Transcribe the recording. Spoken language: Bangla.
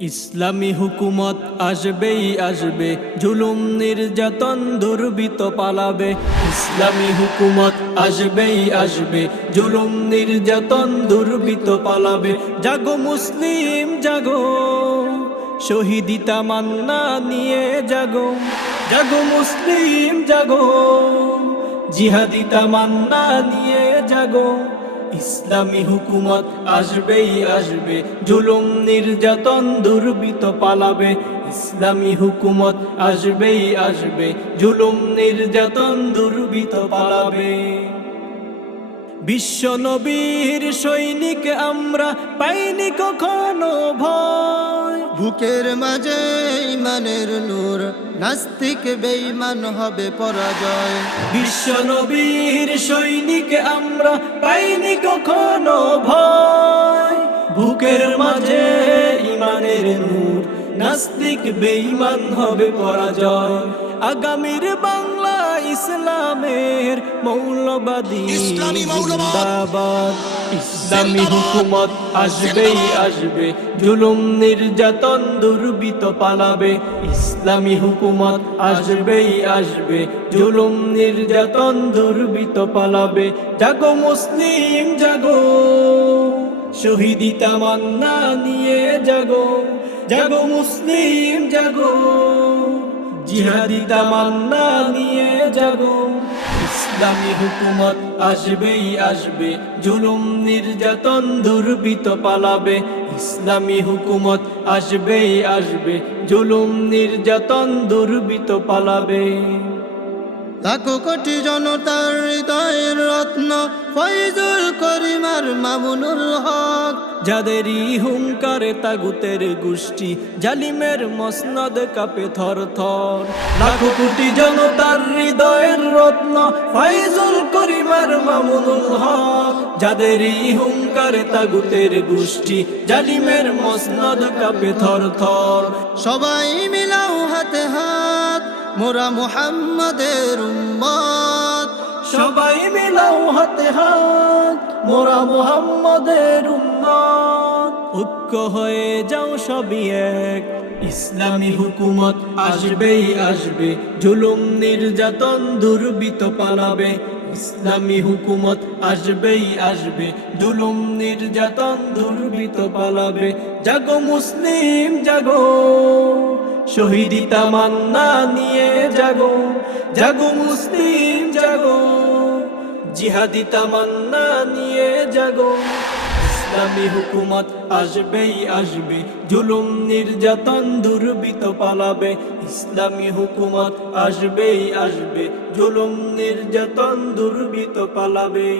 ইসলামী হুকুমত আসবেই আসবে, জুলুম নির্যাতন দুর্বৃত পালাবে। ইসলামী হুকুমত আসবেই আসবে, জুলুম নির্যাতন দুর্বৃত পালাবে। জাগো মুসলিম, জাগো। শহীদিতা মান্না নিয়ে জাগো। জাগো মুসলিম, জাগো। জিহাদিতা মান্না নিয়ে জাগো। ইসলামী হুকুমত আসবেই আসবে জুলুম নির্যাতন দুর্বৃত পালাবে। ইসলামী হুকুমত আসবেই আসবে জুলুম নির্যাতন দুর্বৃত পালাবে। বিশ্ব নবীর সৈনিক আমরা পাইনি কখনো ভয়। বুকের মাঝে ইমানের নূর নাস্তিক বেঈমান হবে পরাজয়। বিশ্ব নবীর সৈনিক আমরা পাইনি কখনো ভয়। বুকের মাঝে ইমানের নূর নাস্তিক বেঈমান হবে পরাজয়। আগামীর বাংলা ইসলামের মৌলবাদী। জিন্দাবাদ। ইসলামী হুকুমত আসবেই আসবে জুলুম নির্যাতন দুর্বৃত পালাবে। ইসলামী হুকুমত আসবেই আসবে জুলুম নির্যাতন দুর্বৃত পালাবে। জাগো মুসলিম জাগো। শহীদিতা মান্না নিয়ে জাগো। জাগো মুসলিম জাগো। জিহাদিতা মান্না নিয়ে জাগো ইসলামী হুকুমত আসবেই আসবে জুলুম নির্যাতন দুর্বৃত পালাবে। ইসলামী হুকুমত আসবেই আসবে জুলুম নির্যাতন দুর্বৃত পালাবে। লাখো কোটি জনতার হৃদয়ের রত্ন ফৈজুল করিমার মামুনুল হক। যাদেরই হুঙ্কারে তাগুতের গোষ্ঠী জালিমের মসনদ কাপে থর থর লাখো কোটি জনতার রত্ন ফাইজুল করিমার মামুনুল হক। যাদেরই হুঙ্কারে তাগুতের গোষ্ঠী, জালিমের মসনদ কাপে থর থর। সবাই মিলাও হাতে হাত, মোরা মুহাম্মাদের উম্মত। সবাই মিলাও হাতে হাত, মোরা মুহাম্মদের উম্মত। ঐক্য হয়ে যাও সবই এক। ইসলামী হুকুমত আসবেই আসবে, জুলুম নির্যাতন দুর্বৃত পালাবে। ইসলামী হুকুমত আসবেই আসবে, জুলুম নির্যাতন দুর্বৃত পালাবে। জাগো মুসলিম, জাগো। শহীদিতা মান্না নিয়ে জাগো জাগো মুসলিম, জাগো। জিহাদি তামান্না নিয়ে জাগো। ইসলামী হুকুমত আসবেই আসবে। জুলুম, নির্যাতন দুর্বৃত পালাবে। ইসলামী হুকুমত আসবেই আসবে। জুলুম, নির্যাতন দুর্বৃত পালাবে।